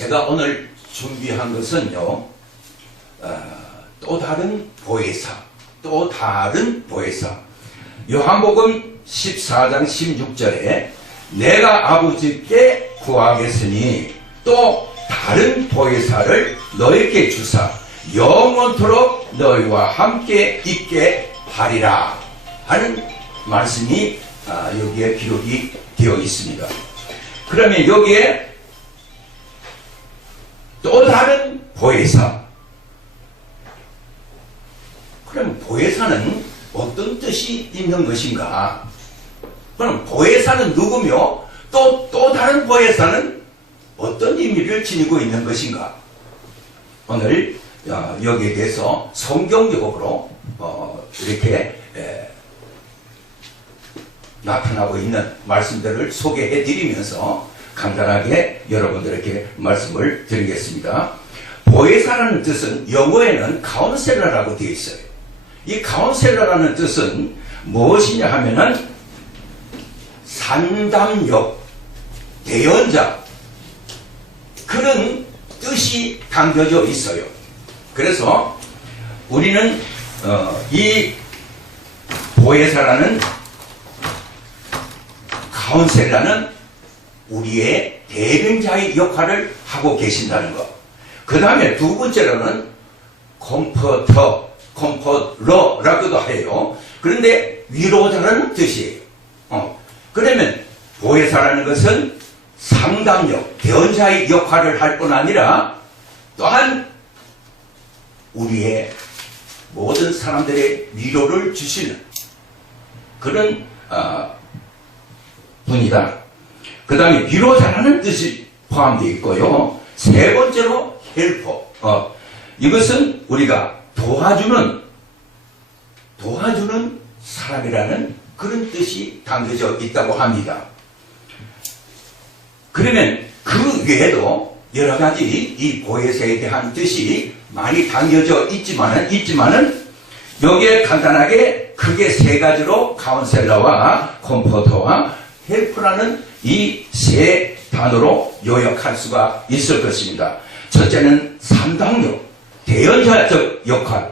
제가 오늘 준비한 것은요, 또 다른 보혜사, 요한복음 14장 16절에 내가 아버지께 구하겠으니 또 다른 보혜사를 너에게 주사 영원토록 너희와 함께 있게 하리라 하는 말씀이 여기에 기록이 되어 있습니다. 그러면 여기에 또 다른 보혜사, 그럼 보혜사는 어떤 뜻이 있는 것인가? 그럼 보혜사는 누구며 또 다른 보혜사는 어떤 의미를 지니고 있는 것인가? 오늘 여기에 대해서 성경적으로 이렇게 나타나고 있는 말씀들을 소개해 드리면서 간단하게 여러분들에게 말씀을 드리겠습니다. 보혜사라는 뜻은 영어에는 카운셀러라고 되어 있어요. 이 카운셀러라는 뜻은 무엇이냐 하면은 상담역, 대연자, 그런 뜻이 담겨져 있어요. 그래서 우리는 이 보혜사라는 카운셀러는 우리의 대변자의 역할을 하고 계신다는 것. 그 다음에 두 번째로는 컴포터라고도 해요. 그런데 위로자라는 뜻이에요. 그러면 보혜사라는 것은 상담력, 대언자의 역할을 할 뿐 아니라 또한 우리의 모든 사람들의 위로를 주시는 그런 분이다. 그 다음에 위로자라는 뜻이 포함되어 있고요. 세 번째로 헬퍼. 이것은 우리가 도와주는 사람이라는 그런 뜻이 담겨져 있다고 합니다. 그러면 그 외에도 여러 가지 이 보혜사에 대한 뜻이 많이 담겨져 있지만은 여기에 간단하게 크게 세 가지로 카운셀러와 컴포터와 헬프라는 이 세 단어로 요약할 수가 있을 것입니다. 첫째는 상담력, 대연자적 역할,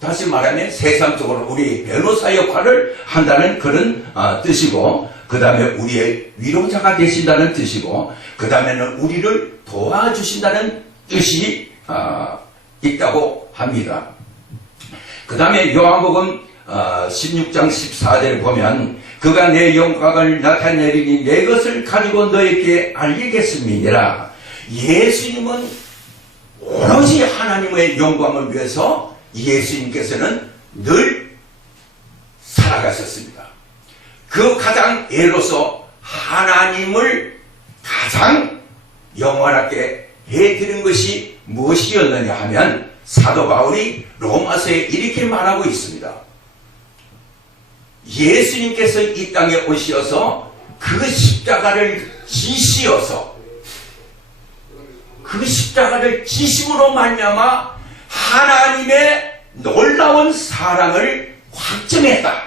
다시 말하면 세상적으로 우리 변호사 역할을 한다는 그런 뜻이고, 그 다음에 우리의 위로자가 되신다는 뜻이고, 그 다음에는 우리를 도와주신다는 뜻이 있다고 합니다. 그 다음에 요한복음 16장 14절에 보면 그가 내 영광을 나타내리니 내 것을 가지고 너에게 알리겠음이니라. 예수님은 오로지 하나님의 영광을 위해서 예수님께서는 늘 살아가셨습니다. 그 가장 예로서 하나님을 가장 영원하게 해드린 것이 무엇이었느냐 하면 사도 바울이 로마서에 이렇게 말하고 있습니다. 예수님께서 이 땅에 오시어서 그 십자가를 지시어서 그 십자가를 지심으로 말미암아 하나님의 놀라운 사랑을 확증했다.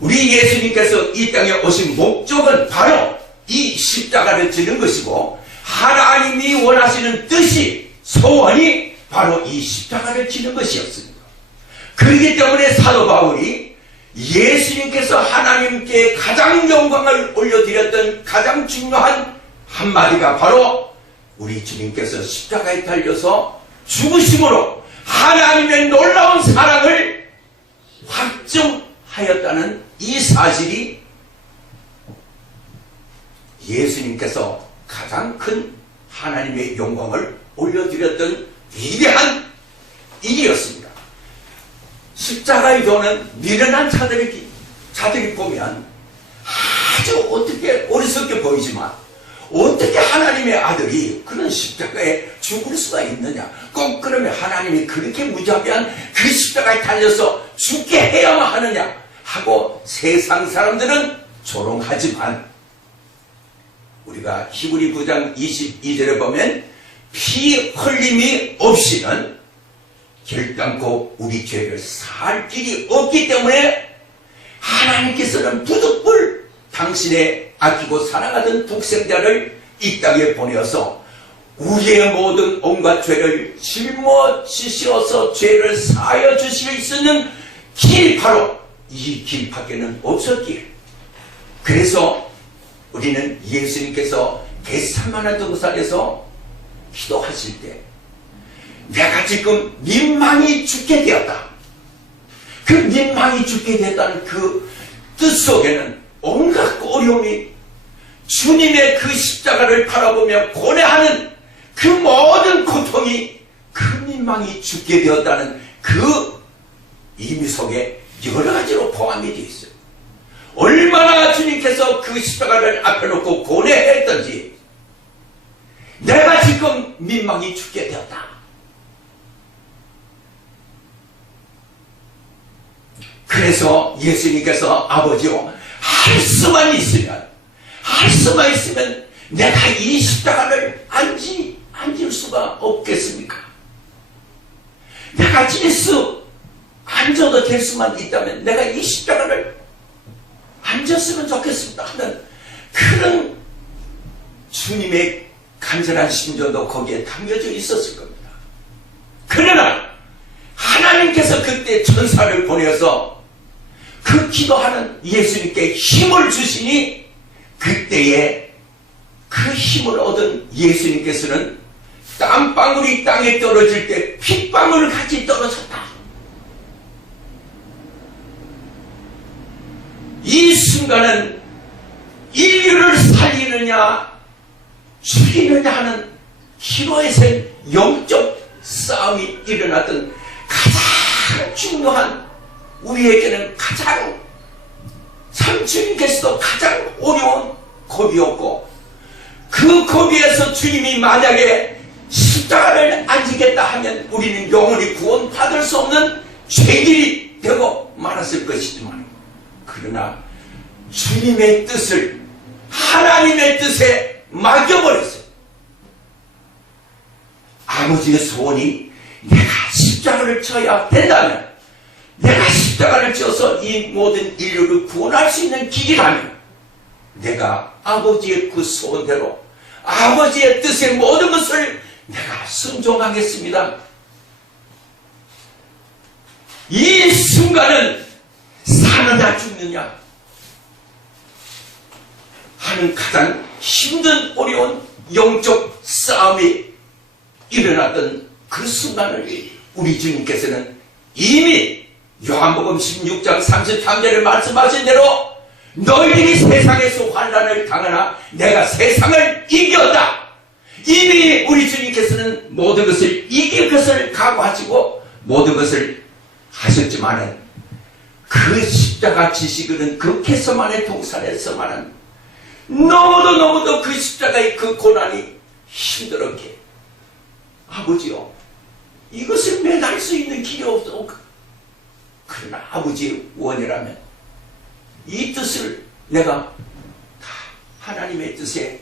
우리 예수님께서 이 땅에 오신 목적은 바로 이 십자가를 지는 것이고 하나님이 원하시는 뜻이 소원이 바로 이 십자가를 지는 것이었습니다. 그렇기 때문에 사도 바울이 예수님께서 하나님께 가장 영광을 올려드렸던 가장 중요한 한마디가 바로 우리 주님께서 십자가에 달려서 죽으심으로 하나님의 놀라운 사랑을 확증하였다는 이 사실이 예수님께서 가장 큰 하나님의 영광을 올려드렸던 위대한 일이었습니다. 십자가에 도는 미련한 자들이 보면 아주 어떻게 어리석게 보이지만 어떻게 하나님의 아들이 그런 십자가에 죽을 수가 있느냐, 꼭 그러면 하나님이 그렇게 무자비한 그 십자가에 달려서 죽게 해야만 하느냐 하고 세상 사람들은 조롱하지만 우리가 히브리 9장 22절에 보면 피 흘림이 없이는 결단코 우리 죄를 살 길이 없기 때문에 하나님께서는 부득불 당신의 아끼고 사랑하던 독생자를 이 땅에 보내어서 우리의 모든 온갖 죄를 짊어지셔서 죄를 사하여 주실 수 있는 길, 바로 이 길밖에는 없었기에, 그래서 우리는 예수님께서 겟세마네 동산에서 기도하실 때 내가 지금 민망히 죽게 되었다, 그 민망히 죽게 되었다는 그 뜻 속에는 온갖 어려움이, 주님의 그 십자가를 바라보며 고뇌하는 그 모든 고통이 그 민망히 죽게 되었다는 그 의미 속에 여러 가지로 포함이 되어 있어요. 얼마나 주님께서 그 십자가를 앞에 놓고 고뇌했던지, 내가 지금 민망히 죽게 되었다. 그래서 예수님께서 아버지요, 할 수만 있으면 내가 이 십자가를 앉을 수가 없겠습니까? 내가 앉아도 될 수만 있다면 내가 이 십자가를 앉았으면 좋겠습니다 하는 그런 주님의 간절한 심정도 거기에 담겨져 있었을 겁니다. 그러나 하나님께서 그때 천사를 보내서 그 기도하는 예수님께 힘을 주시니, 그때에 그 힘을 얻은 예수님께서는 땀방울이 땅에 떨어질 때 핏방울 같이 떨어졌다. 이 순간은 인류를 살리느냐 죽이느냐 하는 기도의 생 영적 싸움이 일어났던 가장 중요한, 우리에게는 가장, 참 주님께서도 가장 어려운 고비였고, 그 고비에서 주님이 만약에 십자가를 안 지겠다 하면 우리는 영원히 구원받을 수 없는 죄인이 되고 말았을 것이지만, 그러나 주님의 뜻을 하나님의 뜻에 맡겨버렸어요. 아버지의 소원이 내가 십자가를 져야 된다면, 내가 십자가를 져서 이 모든 인류를 구원할 수 있는 길이라면, 내가 아버지의 그 소원대로 아버지의 뜻의 모든 것을 내가 순종하겠습니다. 이 순간은 사느냐 죽느냐 하는 가장 힘든 어려운 영적 싸움이 일어났던 그 순간을 우리 주님께서는 이미 요한복음 16장 33절에 말씀하신 대로 너희들이 세상에서 환난을 당하나 내가 세상을 이겼다. 이미 우리 주님께서는 모든 것을 이길 것을 각오하시고 모든 것을 하셨지만, 그 십자가 지시기는 그 겟세마네 동산에서만은 너무도 그 십자가의 그 고난이 힘들었기에, 아버지요, 이것을 매달 수 있는 길이 없어. 그러나 아버지의 원이라면 이 뜻을 내가 다 하나님의 뜻에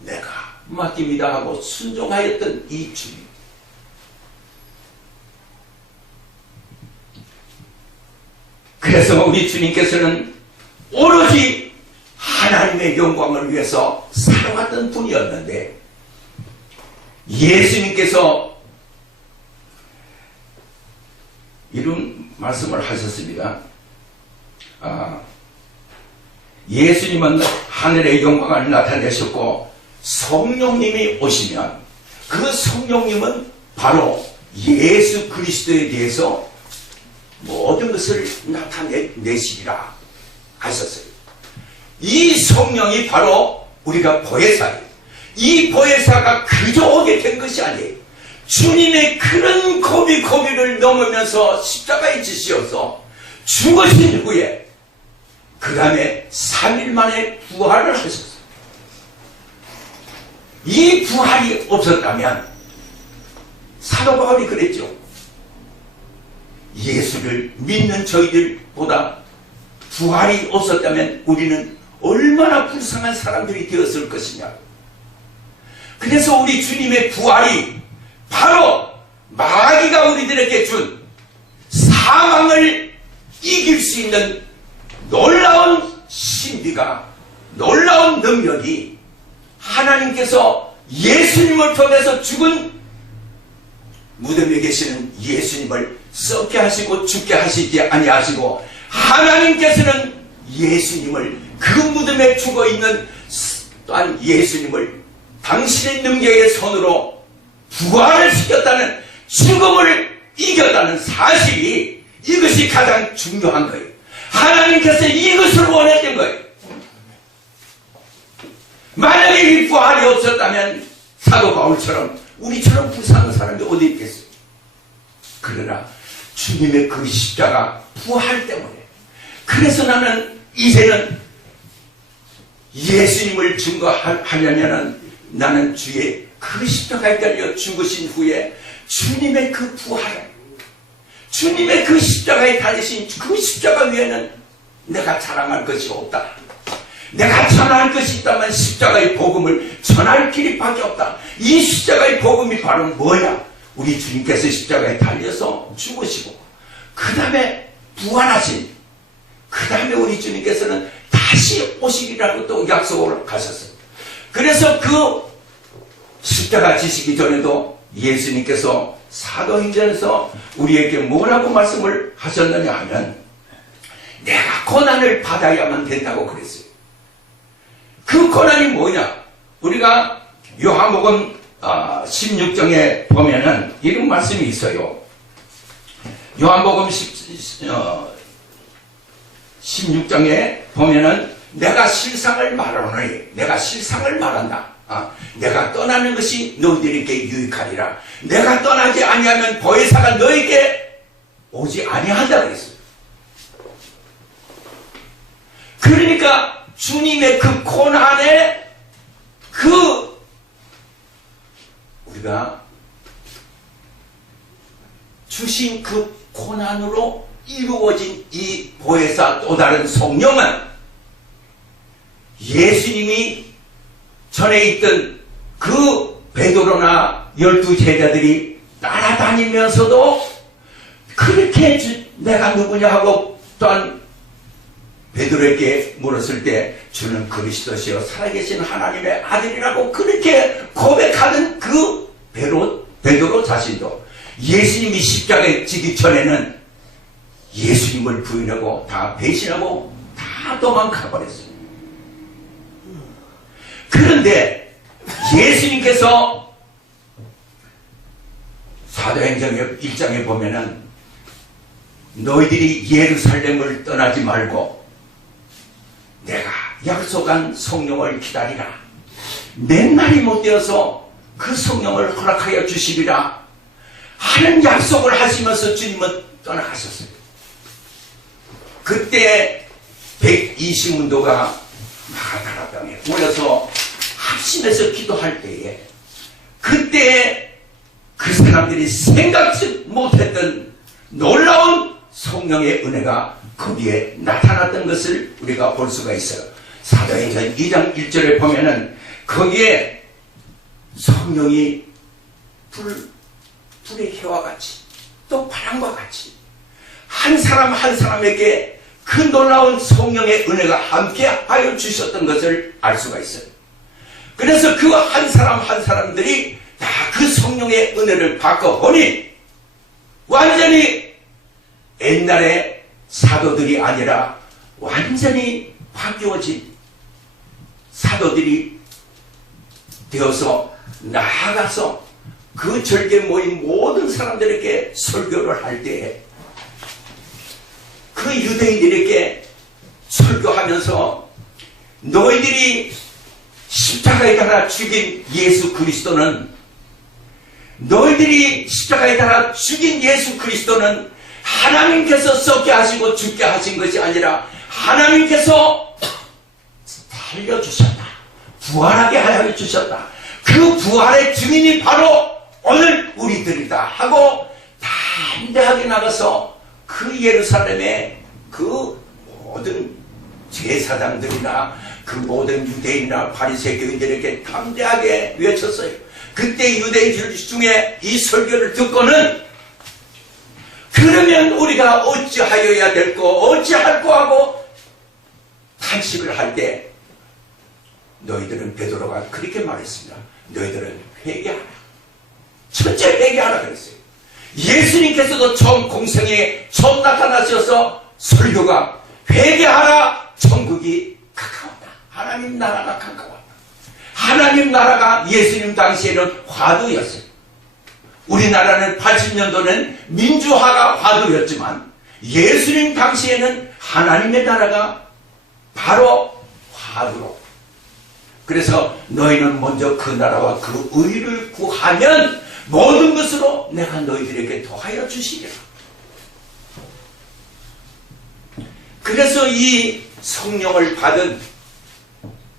내가 맡깁니다 하고 순종하였던 이 주님. 그래서 우리 주님께서는 오로지 하나님의 영광을 위해서 살아왔던 분이었는데, 예수님께서 이런 말씀을 하셨습니다. 예수님은 하늘의 영광을 나타내셨고 성령님이 오시면 그 성령님은 바로 예수 그리스도에 대해서 모든 것을 나타내시리라 하셨어요. 이 성령이 바로 우리가 보혜사예요. 이 보혜사가 그저 오게 된 것이 아니에요. 주님의 그런 고비를 넘으면서 십자가에 지시어서 죽으신 후에 그 다음에 3일 만에 부활을 하셨어요. 이 부활이 없었다면, 사도 바울이 그랬죠. 예수를 믿는 저희들보다 부활이 없었다면 우리는 얼마나 불쌍한 사람들이 되었을 것이냐. 그래서 우리 주님의 부활이 바로 마귀가 우리들에게 준 사망을 이길 수 있는 놀라운 신비가 놀라운 능력이 하나님께서 예수님을 통해서 죽은 무덤에 계시는 예수님을 썩게 하시고 죽게 하시지 아니하시고, 하나님께서는 예수님을, 그 무덤에 죽어있는 또한 예수님을 당신의 능력의 손으로 부활을 시켰다는, 죽음을 이겼다는 사실이, 이것이 가장 중요한 거예요. 하나님께서 이것을 원했던 거예요. 만약에 이 부활이 없었다면 사도 바울처럼 우리처럼 불쌍한 사람이 어디 있겠어요? 그러나 주님의 그 십자가 부활 때문에, 그래서 나는 이제는 예수님을 증거하려면 나는 주의 그 십자가에 달려 죽으신 후에 주님의 그 부활, 주님의 그 십자가에 달리신 그 십자가 외에는 내가 자랑할 것이 없다. 내가 전할 것이 있다면 십자가의 복음을 전할 길이밖에 없다. 이 십자가의 복음이 바로 뭐냐? 우리 주님께서 십자가에 달려서 죽으시고 그 다음에 부활하신, 그 다음에 우리 주님께서는 다시 오시리라고 또 약속을 하셨어요. 그래서 그 십자가 지시기 전에도 예수님께서 사도행전에서 우리에게 뭐라고 말씀을 하셨느냐 하면, 내가 고난을 받아야만 된다고 그랬어요. 그 고난이 뭐냐? 우리가 요한복음 16장에 보면은 이런 말씀이 있어요. 요한복음 16장에 보면은 내가 실상을 말하노니, 내가 실상을 말한다. 내가 떠나는 것이 너희들에게 유익하리라. 내가 떠나지 아니하면 보혜사가 너에게 오지 아니한다 그랬어요. 그러니까 주님의 그 고난에 우리가 주신 그 고난으로 이루어진 이 보혜사 또 다른 성령은 예수님이 전에 있던 그 베드로나 12제자들이 따라다니면서도 그렇게 내가 누구냐 하고 또한 베드로에게 물었을 때 주는 그리스도시요 살아계신 하나님의 아들이라고 그렇게 고백하는 그 베드로 자신도 예수님이 십자가에 지기 전에는 예수님을 부인하고 다 배신하고 다 도망가 버렸어요. 그런데 예수님께서 사도행전 1장에 보면은 너희들이 예루살렘을 떠나지 말고 내가 약속한 성령을 기다리라. 내 날이 못 되어서 그 성령을 허락하여 주시리라 하는 약속을 하시면서 주님은 떠나가셨어요. 그때 120문도가 마가다라 땅에 모여서 합심해서 기도할 때에, 그때 그 사람들이 생각지 못했던 놀라운 성령의 은혜가 거기에 나타났던 것을 우리가 볼 수가 있어요. 사도행전 2장 1절에 보면은 거기에 성령이 불의 혀와 같이 또 바람과 같이 한 사람 한 사람에게 그 놀라운 성령의 은혜가 함께 하여 주셨던 것을 알 수가 있어요. 그래서 그 한 사람 한 사람들이 다 그 성령의 은혜를 받고 보니 완전히 옛날에 사도들이 아니라 완전히 바뀌어진 사도들이 되어서 나아가서 그 절개 모인 모든 사람들에게 설교를 할 때에 그 유대인들에게 설교하면서 너희들이 십자가에 달아 죽인 예수 그리스도는, 너희들이 십자가에 달아 죽인 예수 그리스도는 하나님께서 썩게 하시고 죽게 하신 것이 아니라 하나님께서 살려주셨다. 부활하게 하여 주셨다. 그 부활의 증인이 바로 오늘 우리들이다 하고 담대하게 나가서 그 예루살렘의 그 모든 제사장들이나 그 모든 유대인이나 바리새교인들에게 담대하게 외쳤어요. 그때 유대인들 중에 이 설교를 듣고는 그러면 우리가 어찌하여야 될거 어찌할 거 하고 탄식을 할 때 너희들은 베드로가 그렇게 말했습니다. 너희들은 회개하라. 첫째 회개하라 그랬어요. 예수님께서도 처음 공생에 처음 나타나셔서 설교가 회개하라, 천국이 가까웠다. 하나님 나라가 가까웠다. 하나님 나라가 예수님 당시에는 화두였어요. 우리나라는 80년도는 민주화가 화두였지만 예수님 당시에는 하나님의 나라가 바로 화두로. 그래서 너희는 먼저 그 나라와 그 의를 구하면 모든 것으로 내가 너희들에게 더하여 주시리라. 그래서 이 성령을 받은,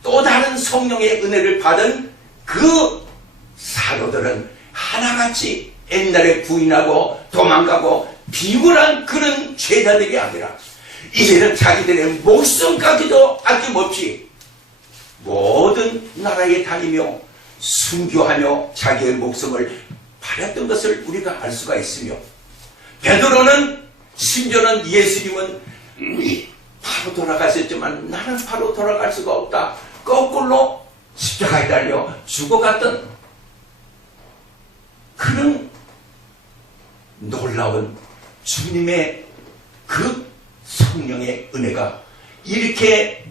또 다른 성령의 은혜를 받은 그 사도들은 하나같이 옛날에 부인하고 도망가고 비굴한 그런 죄자들이 아니라 이제는 자기들의 목숨까지도 아낌없이 모든 나라에 다니며 순교하며 자기의 목숨을 팔았던 것을 우리가 알 수가 있으며, 베드로는 심지어는 예수님은 바로 돌아가셨지만 나는 바로 돌아갈 수가 없다. 거꾸로 십자가에 달려 죽어갔던 그런 놀라운 주님의 그 성령의 은혜가 이렇게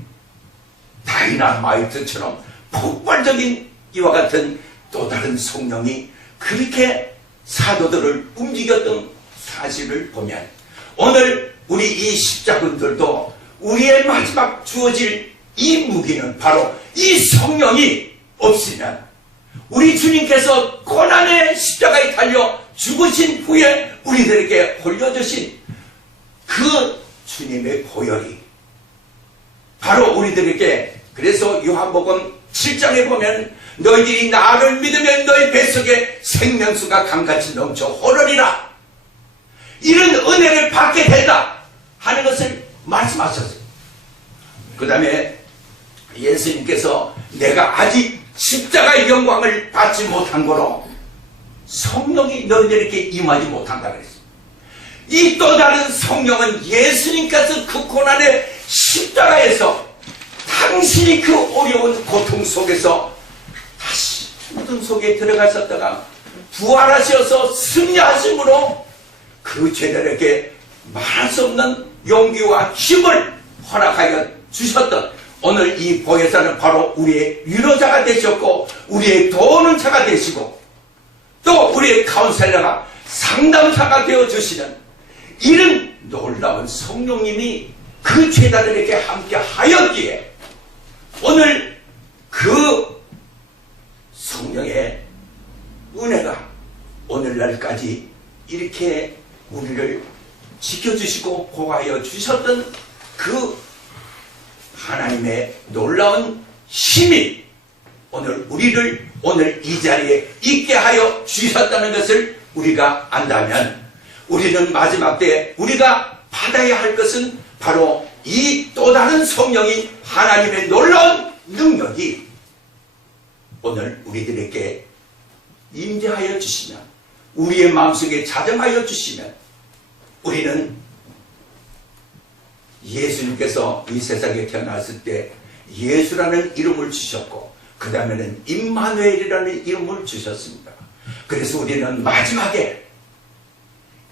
다이나마이트처럼 폭발적인 이와 같은 또 다른 성령이 그렇게 사도들을 움직였던 사실을 보면, 오늘 우리 이 십자군들도 우리의 마지막 주어질 이 무기는 바로 이 성령이 없으면, 우리 주님께서 고난의 십자가에 달려 죽으신 후에 우리들에게 올려주신 그 주님의 보혈이 바로 우리들에게, 그래서 요한복음 7장에 보면 너희들이 나를 믿으면 너희 뱃속에 생명수가 강같이 넘쳐 흐르리라, 이런 은혜를 받게 된다 하는 것을 말씀하셨어요. 그 다음에 예수님께서 내가 아직 십자가의 영광을 받지 못한 거로 성령이 너희들에게 임하지 못한다 그랬어요. 이 또 다른 성령은 예수님께서 그 고난의 십자가에서 당신이 그 어려운 고통 속에서 다시 어둠 속에 들어가셨다가 부활하셔서 승리하심으로 그 죄들에게 말할 수 없는 용기와 힘을 허락하여 주셨던 오늘 이 보혜사는 바로 우리의 위로자가 되셨고 우리의 도우는 자가 되시고 또 우리의 카운셀러가 상담사가 되어주시는 이런 놀라운 성령님이 그 죄자들에게 함께 하였기에 오늘 그 성령의 은혜가 오늘날까지 이렇게 우리를 지켜주시고 보호하여 주셨던 그 하나님의 놀라운 힘이 오늘 우리를 오늘 이 자리에 있게 하여 주셨다는 것을 우리가 안다면 우리는 마지막 때 우리가 받아야 할 것은 바로 이 또 다른 성령이 하나님의 놀라운 능력이 오늘 우리들에게 임재하여 주시면 우리의 마음속에 자정하여 주시면 우리는 예수님께서 이 세상에 태어났을 때 예수라는 이름을 주셨고 그 다음에는 임마누엘이라는 이름을 주셨습니다. 그래서 우리는 마지막에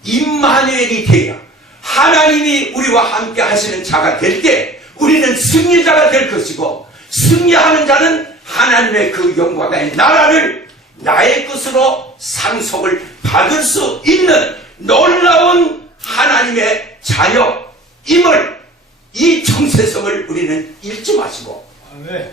임마누엘이 되어 하나님이 우리와 함께 하시는 자가 될 때 우리는 승리자가 될 것이고 승리하는 자는 하나님의 그 영광의 나라를 나의 것으로 상속을 받을 수 있는 놀라운 하나님의 자녀임을 이 정체성을 우리는 잊지 마시고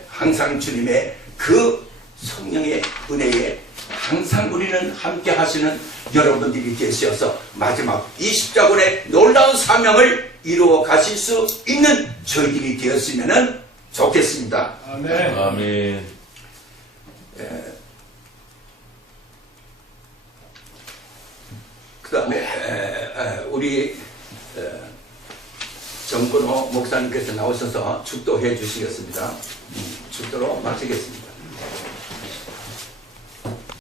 항상 주님의 그 성령의 은혜에 항상 우리는 함께 하시는 여러분들이 되셔서 마지막 이 십자군의 놀라운 사명을 이루어 가실 수 있는 저희들이 되었으면 좋겠습니다. 아멘. 아멘. 그 다음에 우리 정근호 목사님께서 나오셔서 축도해 주시겠습니다. 축도로 마치겠습니다.